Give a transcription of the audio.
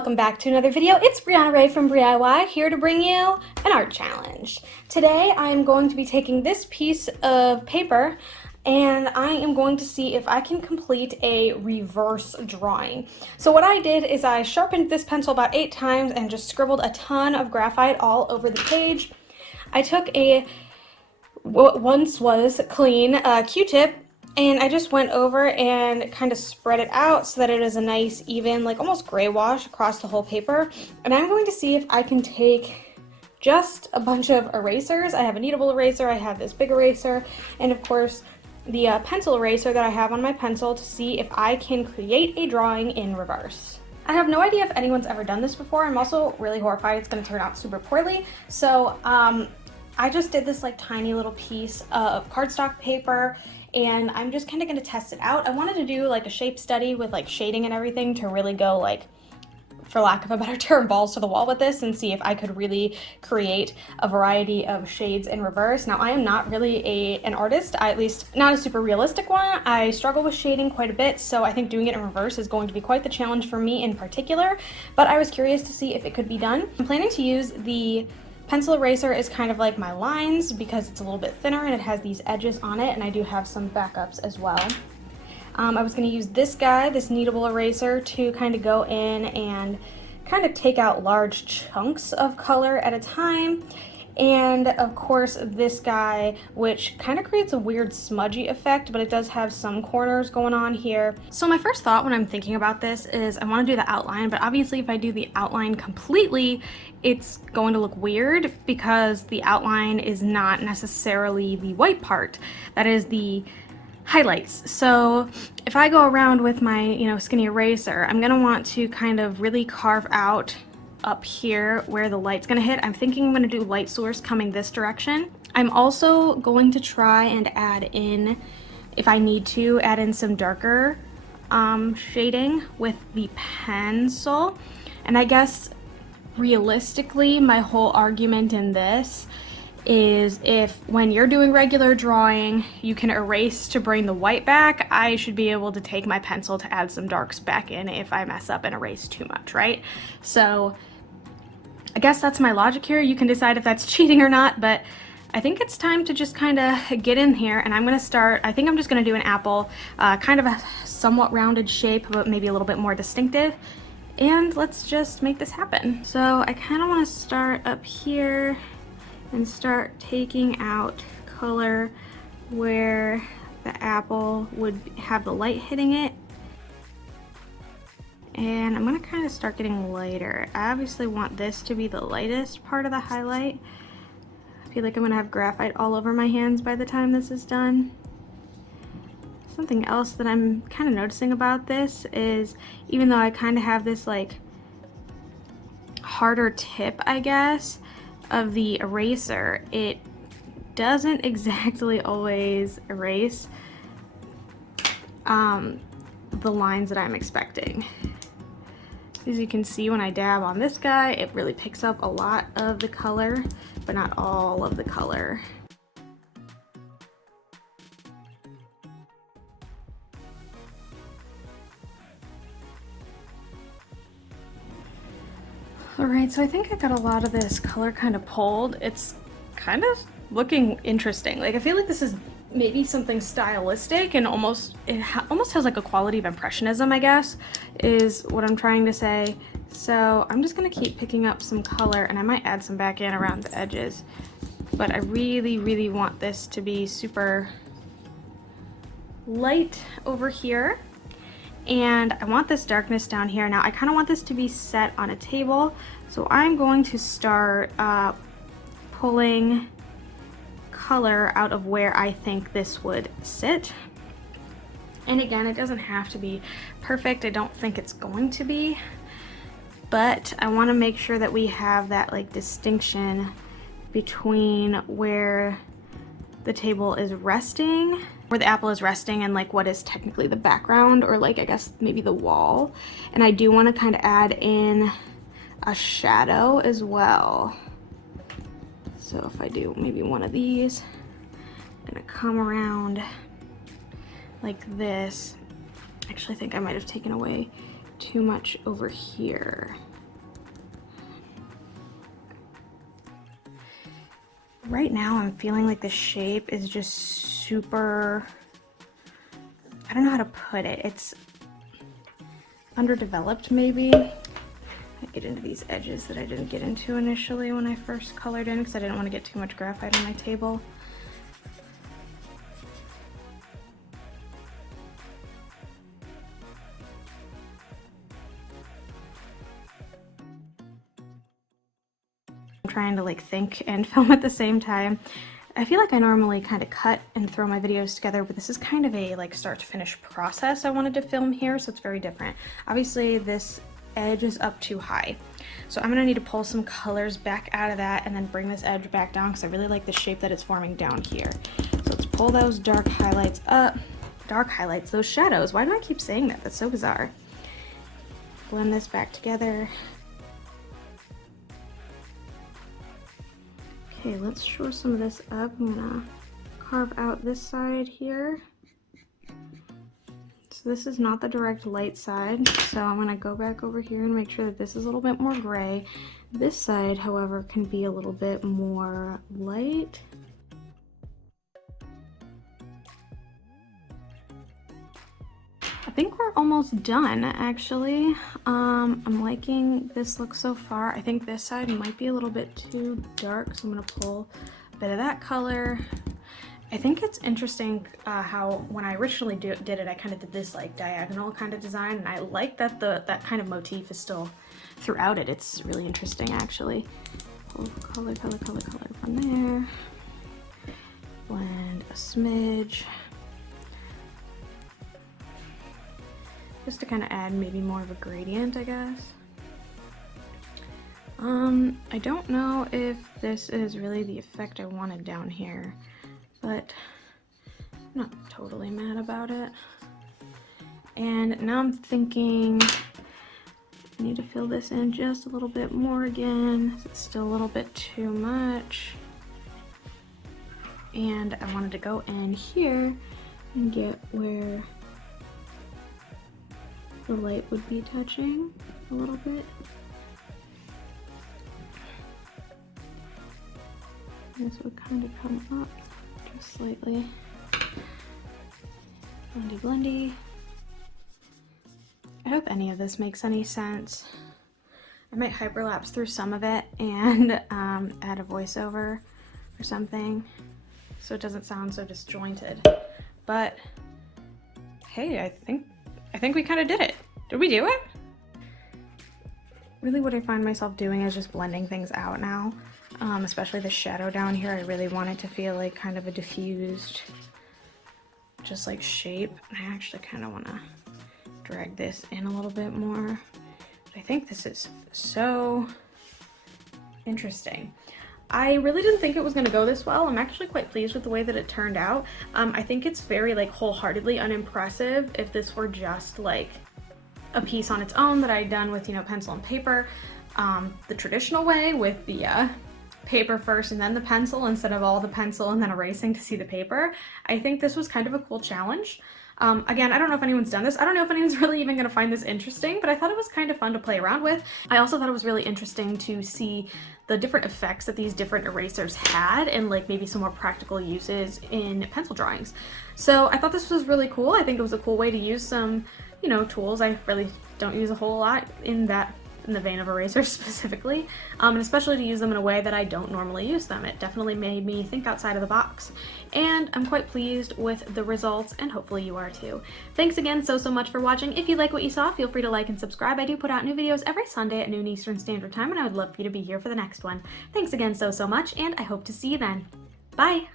welcome back to another video. It's Brianna Ray from BriIY here to bring you an art challenge. Today I am going to be taking this piece of paper and I am going to see if I can complete a reverse drawing. So what I did is I sharpened this pencil about 8 times and just scribbled a ton of graphite all over the page. I took a what once was clean Q-tip and I just went over and kind of spread it out so that it is a nice even, like almost gray wash across the whole paper. And I'm going to see if I can take just a bunch of erasers. I have a kneadable eraser, I have this big eraser, and of course the pencil eraser that I have on my pencil to see if I can create a drawing in reverse. I have no idea if anyone's ever done this before. I'm also really horrified it's going to turn out super poorly. So I just did this like tiny little piece of cardstock paper and I'm just kind of going to test it out. I wanted to do like a shape study with like shading and everything to really go like, for lack of a better term, balls to the wall with this and see if I could really create a variety of shades in reverse. Now I am not really an artist, at least not a super realistic one. I struggle with shading quite a bit, so I think doing it in reverse is going to be quite the challenge for me in particular, but I was curious to see if it could be done. I'm planning to use the pencil eraser is kind of like my lines because it's a little bit thinner and it has these edges on it, and I do have some backups as well. I was going to use this guy, this kneadable eraser, to kind of go in and kind of take out large chunks of color at a time. And of course this guy, which kind of creates a weird smudgy effect, but it does have some corners going on here. So my first thought when I'm thinking about this is I want to do the outline, but obviously if I do the outline completely, it's going to look weird because the outline is not necessarily the white part. That is the highlights. So if I go around with my, skinny eraser, I'm going to want to kind of really carve out up here where the light's gonna hit. I'm thinking I'm gonna do light source coming this direction. I'm also going to try and add in, if I need to, add in some darker shading with the pencil. And I guess realistically, my whole argument in this is if when you're doing regular drawing, you can erase to bring the white back, I should be able to take my pencil to add some darks back in if I mess up and erase too much, right? So I guess that's my logic here. You can decide if that's cheating or not, but I think it's time to just kind of get in here, and I'm going to start, I think I'm just going to do an apple, kind of a somewhat rounded shape, but maybe a little bit more distinctive, and let's just make this happen. So I kind of want to start up here and start taking out color where the apple would have the light hitting it. And I'm going to kind of start getting lighter. I obviously want this to be the lightest part of the highlight. I feel like I'm going to have graphite all over my hands by the time this is done. Something else that I'm kind of noticing about this is, even though I kind of have this like harder tip, I guess, of the eraser, it doesn't exactly always erase the lines that I'm expecting. As you can see, when I dab on this guy, it really picks up a lot of the color, but not all of the color. Alright, so I think I got a lot of this color kind of pulled. It's kind of looking interesting. Like, I feel like this is maybe something stylistic and almost has like a quality of impressionism, I guess, is what I'm trying to say. So I'm just gonna keep picking up some color, and I might add some back in around the edges, but I really want this to be super light over here, and I want this darkness down here. Now I kind of want this to be set on a table, so I'm going to start pulling color out of where I think this would sit. And again, it doesn't have to be perfect. I don't think it's going to be, but I want to make sure that we have that like distinction between where the table is resting, where the apple is resting, and like what is technically the background, or like I guess maybe the wall. And I do want to kind of add in a shadow as well. So if I do maybe one of these, I'm gonna come around like this. I actually think I might have taken away too much over here. Right now I'm feeling like the shape is just super, I don't know how to put it. It's underdeveloped maybe. I get into these edges that I didn't get into initially when I first colored in because I didn't want to get too much graphite on my table. I'm trying to like think and film at the same time. I feel like I normally kind of cut and throw my videos together, but this is kind of a like start to finish process I wanted to film here, so it's very different. Obviously this edge is up too high, so I'm gonna need to pull some colors back out of that and then bring this edge back down because I really like the shape that it's forming down here. So let's pull those dark highlights up. Dark highlights, those shadows. Why do I keep saying that? That's so bizarre. Blend this back together. Okay, let's shore some of this up. I'm gonna carve out this side here. So this is not the direct light side, so I'm gonna go back over here and make sure that this is a little bit more gray. This side, however, can be a little bit more light. I think we're almost done, actually. I'm liking this look so far. I think this side might be a little bit too dark, so I'm gonna pull a bit of that color. I think it's interesting how when I originally did it, I kind of did this like diagonal kind of design, and I like that that kind of motif is still throughout it. It's really interesting, actually. Pull color, color, color, color from there. Blend a smidge. Just to kind of add maybe more of a gradient, I guess. I don't know if this is really the effect I wanted down here, but I'm not totally mad about it. And now I'm thinking I need to fill this in just a little bit more again. It's still a little bit too much. And I wanted to go in here and get where the light would be touching a little bit. This would kind of come up just slightly. Blendy, blendy. I hope any of this makes any sense. I might hyperlapse through some of it and add a voiceover or something so it doesn't sound so disjointed. But hey, I think we kind of did it. Did we do it? Really what I find myself doing is just blending things out now, especially the shadow down here. I really want it to feel like kind of a diffused, just like shape. I actually kind of want to drag this in a little bit more. But I think this is so interesting. I really didn't think it was going to go this well. I'm actually quite pleased with the way that it turned out. I think it's very like wholeheartedly unimpressive if this were just like a piece on its own that I'd done with, you know, pencil and paper, the traditional way with the paper first and then the pencil instead of all the pencil and then erasing to see the paper. I think this was kind of a cool challenge. Again, I don't know if anyone's done this. I don't know if anyone's really even gonna find this interesting, but I thought it was kind of fun to play around with. I also thought it was really interesting to see the different effects that these different erasers had and like maybe some more practical uses in pencil drawings. So I thought this was really cool. I think it was a cool way to use some, you know, tools I really don't use a whole lot in the vein of erasers specifically, and especially to use them in a way that I don't normally use them. It definitely made me think outside of the box, and I'm quite pleased with the results, and hopefully you are too. Thanks again so much for watching. If you like what you saw, feel free to like and subscribe. I do put out new videos every Sunday at noon Eastern Standard Time, and I would love for you to be here for the next one. Thanks again so much, and I hope to see you then. Bye!